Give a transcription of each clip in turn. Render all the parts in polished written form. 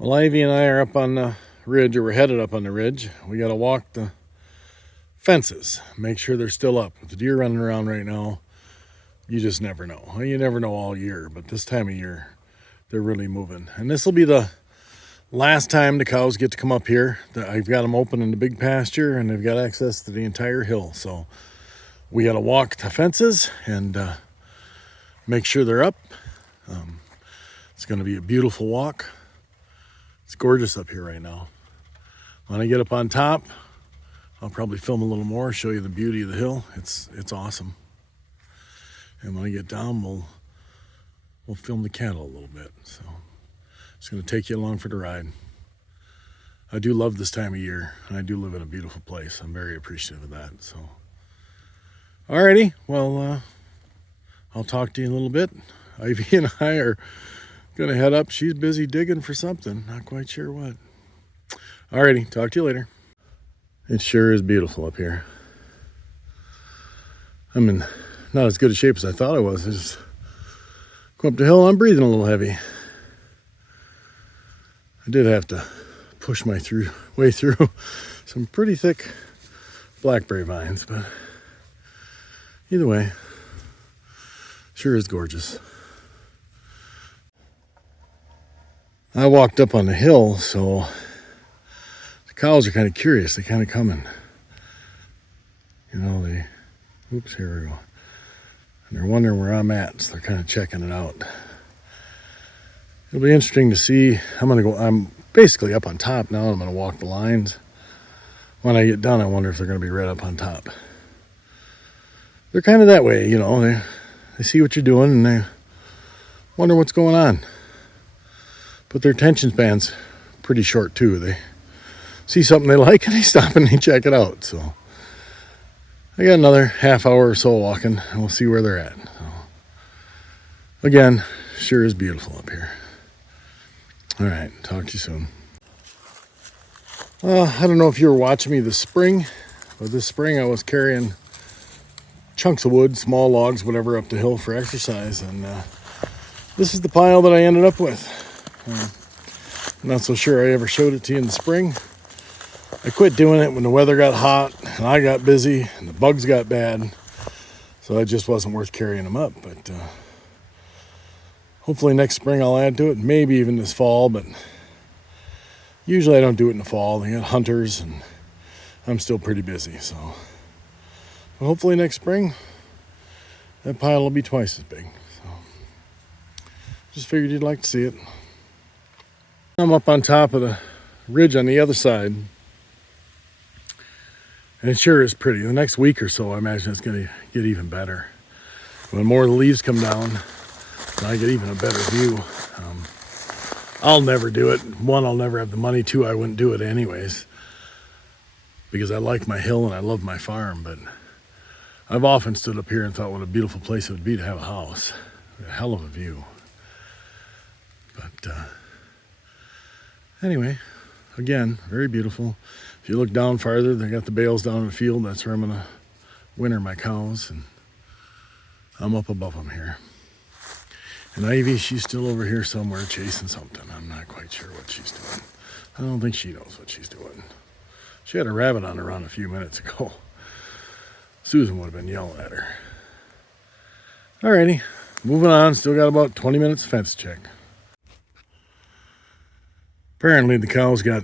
Well, Ivy and I are up on the ridge, or we're headed up on the ridge. We got to walk the fences, make sure they're still up. With the deer running around right now, you just never know. Well, you never know all year, but this time of year, they're really moving. And this will be the last time the cows get to come up here. I've got them open in the big pasture, and they've got access to the entire hill. So we got to walk the fences and make sure they're up. It's going to be a beautiful walk. It's gorgeous up here right now. When I get up on top, I'll probably film a little more, show you the beauty of the hill. It's awesome. And when I get down, we'll film the cattle a little bit. So it's going to take you along for the ride. I do love this time of year, and I do live in a beautiful place. I'm very appreciative of that. So, alrighty, well, I'll talk to you in a little bit. Ivy and I are gonna head up. She's busy digging for something, not quite sure what. Alrighty, talk to you later. It sure is beautiful up here. I'm in not as good a shape as I thought I was. I just go up the hill and I'm breathing a little heavy. I did have to push my way through some pretty thick blackberry vines, but either way, sure is gorgeous. I walked up on the hill, so the cows are kind of curious. They kind of come and, oops, here we go. And they're wondering where I'm at, so they're kind of checking it out. It'll be interesting to see. I'm basically up on top now. I'm going to walk the lines. When I get done, I wonder if they're going to be right up on top. They're kind of that way, They see what you're doing and they wonder what's going on. But their attention span's pretty short too. They see something they like and they stop and they check it out. So I got another half hour or so walking and we'll see where they're at. So, again, sure is beautiful up here. All right, talk to you soon. I don't know if you were watching me this spring, but this spring I was carrying chunks of wood, small logs, whatever, up the hill for exercise. And this is the pile that I ended up with. I'm not so sure I ever showed it to you in the spring. I quit doing it when the weather got hot and I got busy and the bugs got bad. So it just wasn't worth carrying them up. But hopefully next spring I'll add to it. Maybe even this fall, but usually I don't do it in the fall. They got hunters and I'm still pretty busy. So hopefully next spring that pile will be twice as big. So just figured you'd like to see it. I'm up on top of the ridge on the other side, and it sure is pretty. The next week or so, I imagine it's going to get even better. When more of the leaves come down, I get even a better view. I'll never do it. One, I'll never have the money. Two, I wouldn't do it anyways, because I like my hill and I love my farm. But I've often stood up here and thought what a beautiful place it would be to have a house. A hell of a view. But anyway, again, very beautiful. If you look down farther, they got the bales down in the field. That's where I'm going to winter my cows. And I'm up above them here. And Ivy, she's still over here somewhere chasing something. I'm not quite sure what she's doing. I don't think she knows what she's doing. She had a rabbit on her run a few minutes ago. Susan would have been yelling at her. Alrighty, moving on. Still got about 20 minutes fence check. Apparently the cows got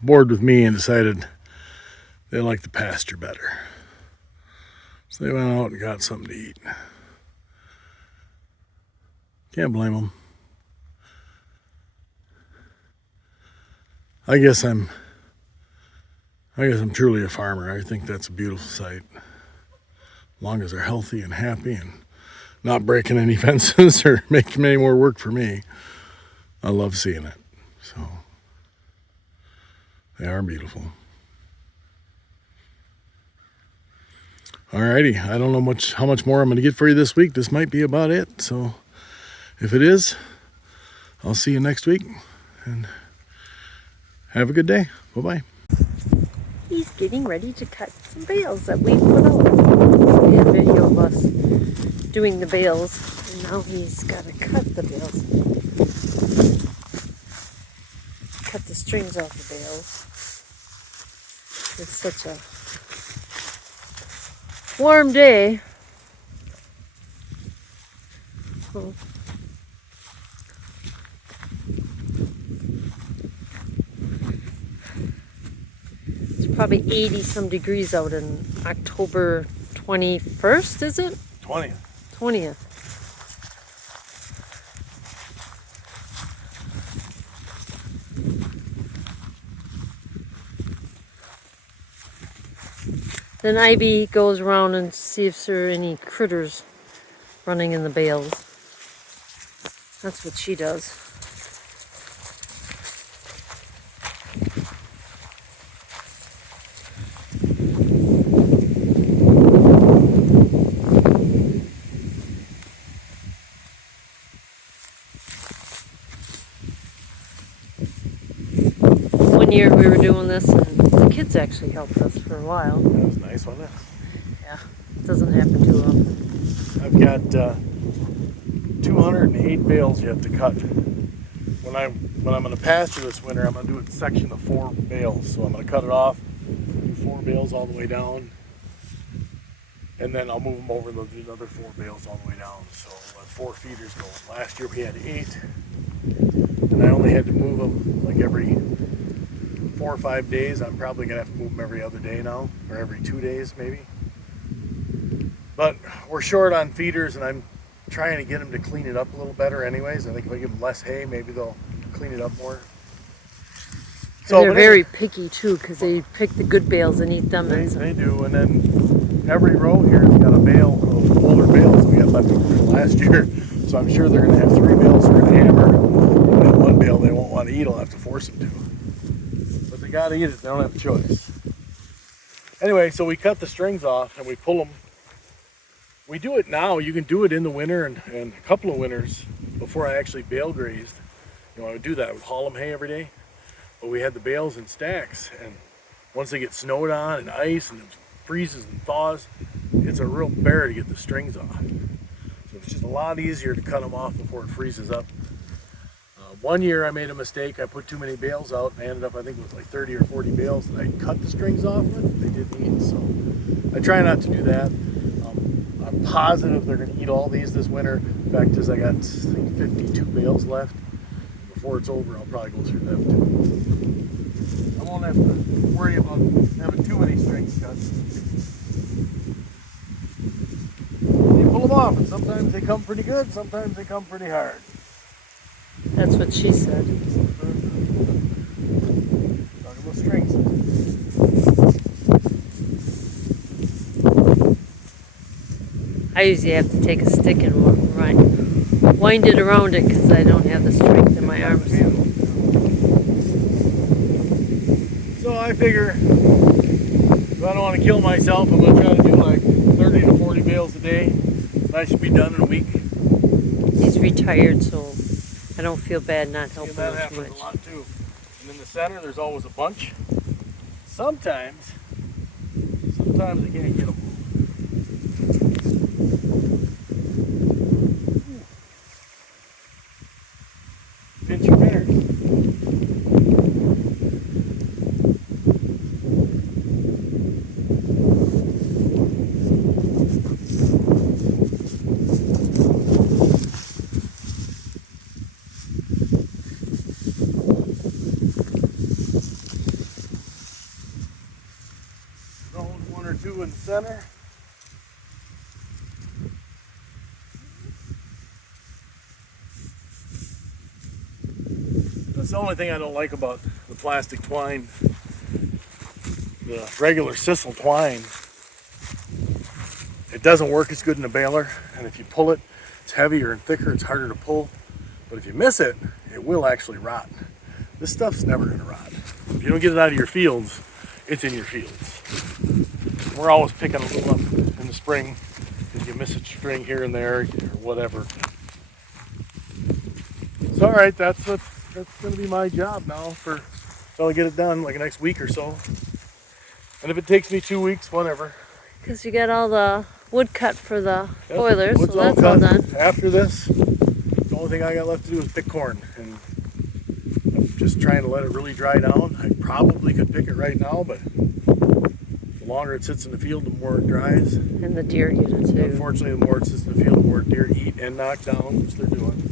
bored with me and decided they like the pasture better. So they went out and got something to eat. Can't blame them. I guess I'm truly a farmer. I think that's a beautiful sight. As long as they're healthy and happy and not breaking any fences or making any more work for me, I love seeing it. So they are beautiful. Alrighty, I don't know how much more I'm going to get for you this week. This might be about it. So if it is, I'll see you next week. And have a good day. Bye-bye. He's getting ready to cut some bales that we put out. We had a video of us doing the bales, and now he's got to cut the bales. the strings off the bales. It's such a warm day. Oh. It's probably 80 some degrees out in October 21st, is it? 20th. 20th. Then Ivy goes around and sees if there are any critters running in the bales. That's what she does. 1 year we were doing this, and the kids actually helped us for a while. That was nice, wasn't it? Yeah, it doesn't happen too often. I've got 208 bales yet to cut. When I'm going to pasture this winter, I'm going to do it in section of 4 bales. So I'm going to cut it off, do 4 bales all the way down, and then I'll move them over and do another 4 bales all the way down. So we'll have 4 feeders going. Last year we had 8, and I only had to move them like every 4 or 5 days. I'm probably going to have to move them every other day now, or every 2 days maybe. But we're short on feeders, and I'm trying to get them to clean it up a little better anyways. I think if I give them less hay, maybe they'll clean it up more. So they're very picky too, because they pick the good bales and eat them. They do, and then every row here has got a bale of older bales we had left over from last year. So I'm sure they're going to have 3 bales they're going to hammer, and then 1 bale they won't want to eat. I'll have to force them to. But they got to eat it. They don't have a choice. Anyway, so we cut the strings off and we pull them. We do it now. You can do it in the winter and a couple of winters before I actually bale grazed. You know, I would do that. I would haul them hay every day. But we had the bales in stacks, and once they get snowed on and ice and it freezes and thaws, it's a real bear to get the strings off. So it's just a lot easier to cut them off before it freezes up. 1 year I made a mistake. I put too many bales out, and I ended up, I think it was like 30 or 40 bales that I cut the strings off with. They didn't eat, so I try not to do that. I'm positive they're going to eat all these this winter. The fact is I got, I think, 52 bales left. Before it's over, I'll probably go through them too. I won't have to worry about having too many strings cut. You pull them off, and sometimes they come pretty good, sometimes they come pretty hard. That's what she said. Talking about strings. I usually have to take a stick and wind it around it because I don't have the strength in my arms. So I figure if I don't want to kill myself, I'm going to try to do like 30 to 40 bales a day. And I should be done in a week. He's retired, so I don't feel bad not helping that him happens much. a lot too. And in the center, there's always a bunch. Sometimes I can't get them. Pinch your fingers. Throwing 1 or 2 in the center. That's the only thing I don't like about the plastic twine. The regular sisal twine, it doesn't work as good in a baler, and if you pull it, it's heavier and thicker, it's harder to pull. But if you miss it, it will actually rot. This stuff's never going to rot. If you don't get it out of your fields, it's in your fields. We're always picking a little up in the spring if you miss a string here and there or whatever. It's all right. That's going to be my job now until I get it done, like the next week or so. And if it takes me 2 weeks, whatever. Because you got all the wood cut for the boilers, so that's all cut. done. After this, the only thing I got left to do is pick corn. And I'm just trying to let it really dry down. I probably could pick it right now, but the longer it sits in the field, the more it dries. And the deer get it too. Unfortunately, the more it sits in the field, the more deer eat and knock down, which they're doing.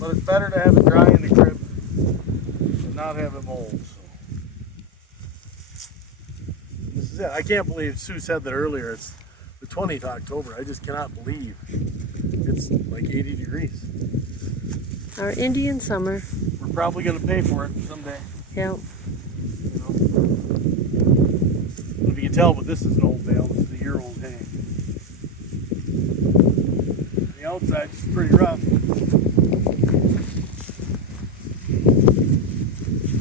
But it's better to have it dry in the crib than not have it mold. So. This is it. I can't believe Sue said that earlier. It's the 20th of October. I just cannot believe it's like 80 degrees. Our Indian summer. We're probably going to pay for it someday. Yep. You know? If you can tell, but this is an old bale. This is a year-old hay. The outside is pretty rough.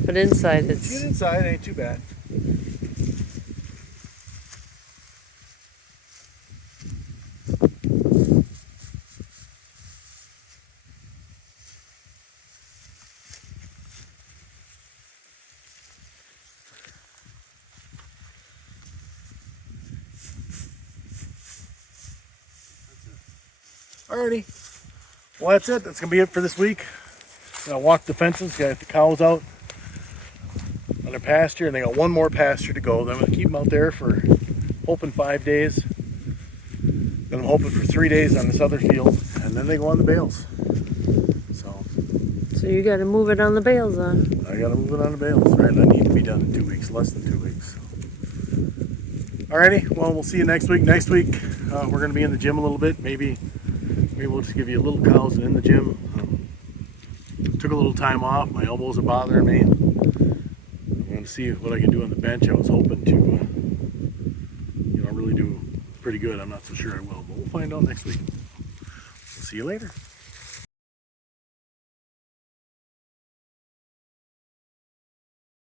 But inside Get it's... inside, ain't too bad. Alrighty. Well, that's it. That's going to be it for this week. I walked the fences, got the cows out on their pasture, and they got one more pasture to go. Then I'm going to keep them out there for hoping 5 days. Then I'm hoping for 3 days on this other field, and then they go on the bales. So you got to move it on the bales, huh? I got to move it on the bales, right? I need to be done in 2 weeks, less than 2 weeks. Alrighty, well, we'll see you next week. Next week, we're going to be in the gym a little bit. Maybe we'll just give you a little cows in the gym. Took a little time off. My elbows are bothering me. I'm going to see what I can do on the bench. I was hoping to, really do pretty good. I'm not so sure I will, but we'll find out next week. See you later.